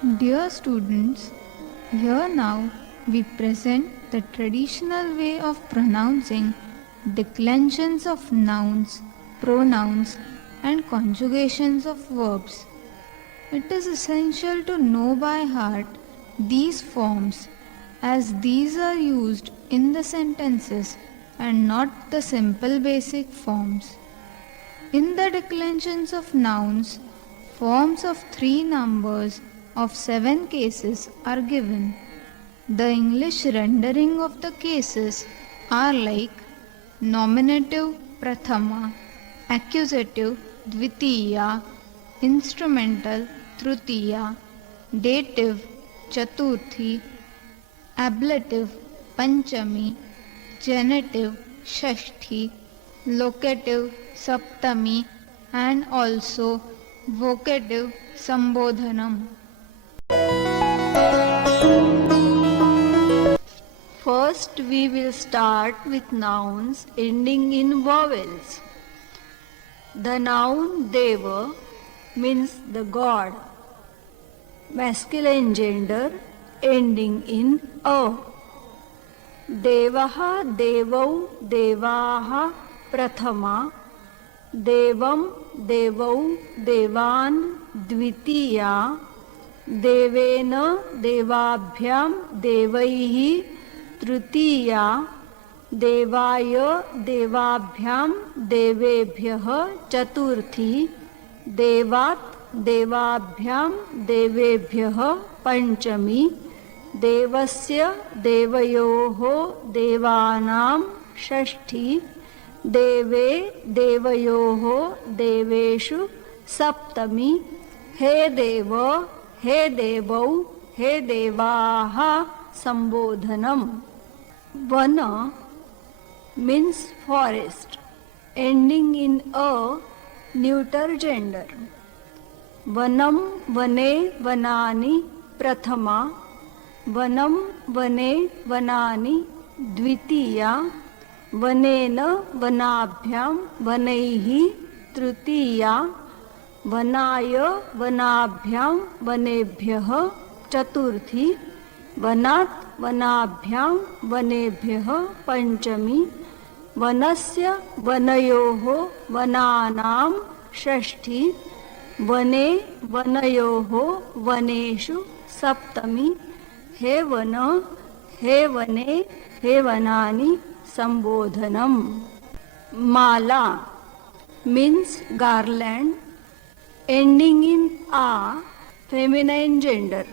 Dear students, here now we present the traditional way of pronouncing declensions of nouns, pronouns, and conjugations of verbs. It is essential to know by heart these forms, as these are used in the sentences and not the simple basic forms. In the declensions of nouns, forms of 3 numbers of 7 cases are given. The English rendering of the cases are like nominative prathama, accusative dvitiya, instrumental tritiya, dative chaturthi, ablative panchami, genitive shashti, locative saptami, and also vocative sambodhanam. First, we will start with nouns ending in vowels. The noun Deva means the god, masculine gender ending in a. Devaha, Devau, Devaha, Prathama, Devam, Devau, Devan, Dvitiya, Devena, Devabhyam, Devaihi, Tritiya, Devaya, Devabhyam, Devebhyah, Chaturthi, Devat, Devabhyam, Devebhyah, Panchami, Devasya, Devayoho, Devanam, Shashti, Deve, Devayoho, Deveshu, Saptami, He Deva, He Devau, He Devaha, Sambodhanam. Vana means forest, ending in a, neuter gender. Vanam, Vane, Vanani, Prathama, Vanam, Vane, Vanani, Dvitiya, Vanena, Vanabhyam, Vanaihi, Tritiya, Vanaya, Vanabhyam, Vanebhyah, Chaturthi, Vanat, Vanabhyam, Vanebhyah, Panchami, Vanasya, Vanayoho, Vananam, Shashti, Vane, Vanayoho, Vaneshu, Saptami, He Vana, He Vane, He Vanani, Sambodhanam. Mala means garland, ending in a, feminine gender.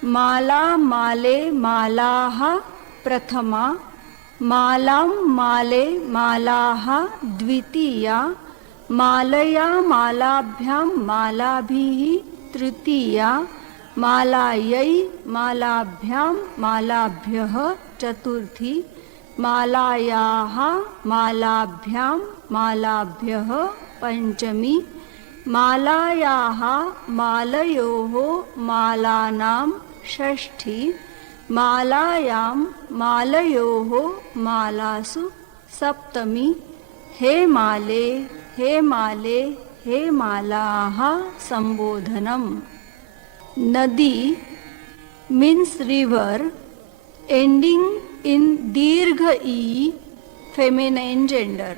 Mala, Male, Malaha, Prathama, Malam, Male, Malaha, Dvitiya, Malaya, Malabhyam, Malabhihi, Tritiya, Malayai, Malabhyam, Malabhyah, Chaturthi, Malayaha, Malabhyam, Malabhyah, Panchami, Malayaha, Malayoho, Malanam, Shashti, Malayam, Malayoho, Malasu, Saptami, He Male, He Male, He Malaha, Sambodhanam. Nadi means river, ending in Dirgha E, feminine gender.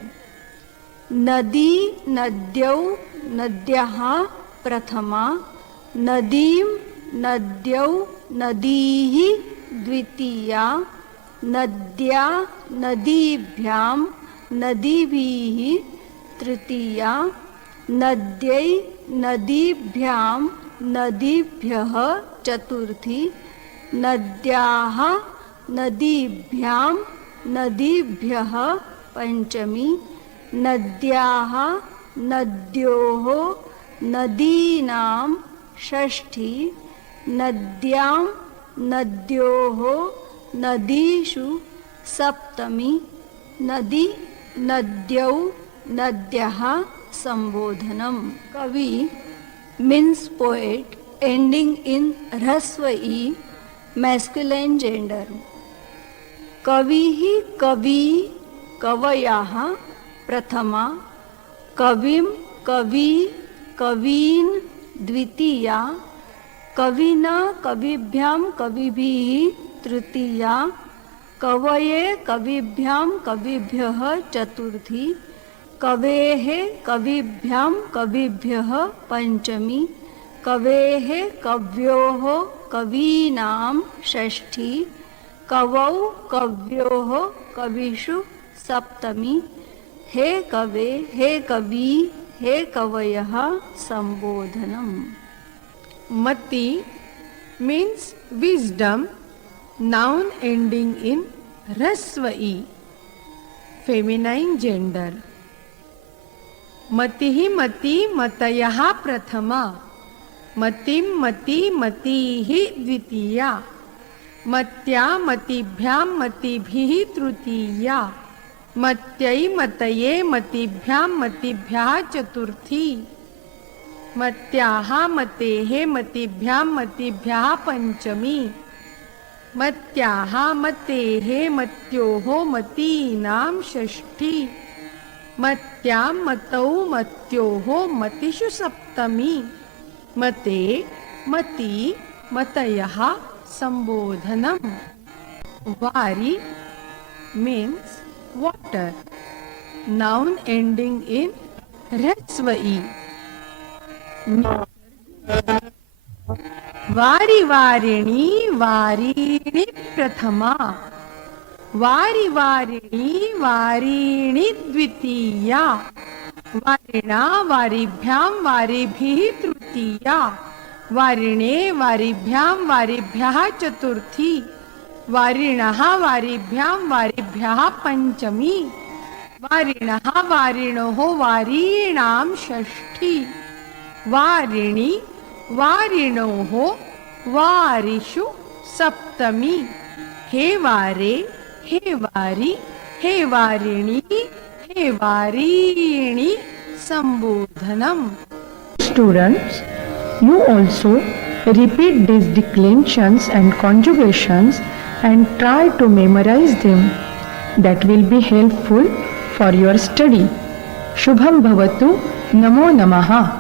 Nadi, Nadyau, Nadyaha, Prathama, Nadim, Nadyau, Nadihi, Dvitiya, Nadya, Nadibhyam, Nadibhihi, Tritiya, Nadyai, Nadibhyam, Nadibhyah, Chaturthi, Nadyaha, Nadibhyam, Nadibhyah, Panchami, Nadyaha, Nadyoho, Nadinam, Shashti, Nadyam, Nadyoho, Nadishu, Saptami, Nadi, Nadyau, Nadyaha, Sambodhanam. Kavi means poet, ending in Raswai, masculine gender. Kavihi, Kavi, Kavayaha, Prathama, Kavim, Kavi, Kaveen, Dvitiya, कविना कविभ्यां कविभिः तृतीया, कवये कविभ्यां कविभ्यः चतुर्थी, कवेः कविभ्यां कविभ्यः पंचमी, कवेः कव्योः कवीनां षष्ठी, कवौ कव्योः कविषु सप्तमी। हे कवे, हे कवि, हे कवयः संबोधनम्। Mati means wisdom, noun ending in rasva-i, feminine gender. Matihi mati matayaha prathama, matim mati matihi dvitiya, matya matibhyam matibhihi trutiya, मत्यई मतये मतिभ्याम मतिभ्याः चतुर्थी, मत्याः मतेः मतिभ्याम मतिभ्याः पंचमी, मत्याः मतेः मत्योः मतीनां षष्ठी, मत्यां मतौ मत्योः मतिषु सप्तमी। मते मति मतयः संबोधनम्। वारी means water, noun ending in rasva-i. वारी वारिणी वारिणी प्रथमा, वारी वारिणी वारिणी द्वितीया, वारिणा वारिभ्यां वारिभिः तृतीया, वारिणे वारिभ्यां वारिभ्यः चतुर्थी, वारिणः वारिभ्यां वारिभ्यः पंचमी, वारिणः वारिणोः वारीणां षष्ठी, वारिणी वारिणोः वारिषु सप्तमी। हे वारे, हे वारी, हे वारिणी, हे वारीणि संबोधनम्। Students, you also repeat these declensions and conjugations and try to memorize them. That will be helpful for your study. Shubham bhavatu. Namo namaha.